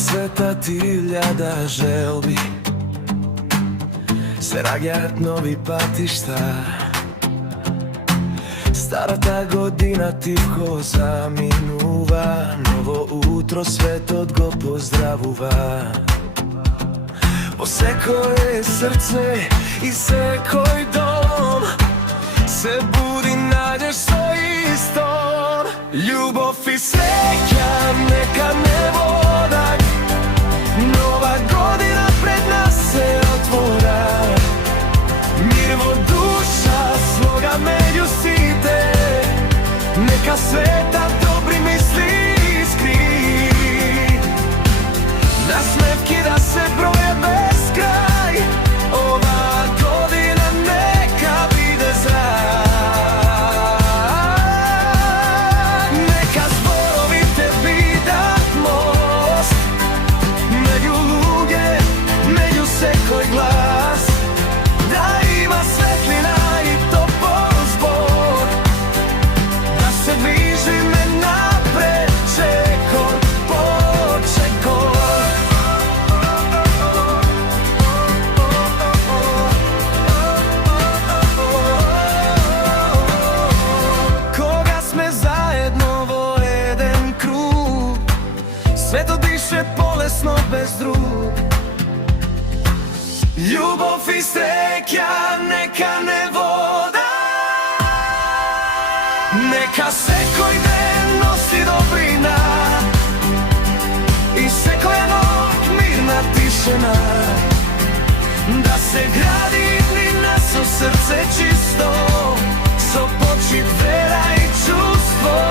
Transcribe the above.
sveta hiljada želbi se ragjat novi patišta. Stara ta godina tiho zaminuva, novo utro svet od go pozdravuva. Oseko je srce i sekoj dom, se budi, nađeš svoj istom. Ljubov i sreća neka ne vodak, nova godina pred nas se otvora. Mirvo duša sloga među site, neka sveta dobri misli iskri. Nasmevki da se broje bez kraj, ova godina neka vide zrak. Neka zborovi tebi dat most, među luge, među sekoj glas, da ima svetlina i topol zbog, da se bliži me napred čekor po čekor. Koga sme zajedno vo jedan krug, sve to diše bolesno bez drug. Ljubov i sreća neka ne voda, neka sekoj den nosi dobrina i sekoja noć mirna tišina. Da se gradi ni naso srce čisto, so počit vera i čustvo.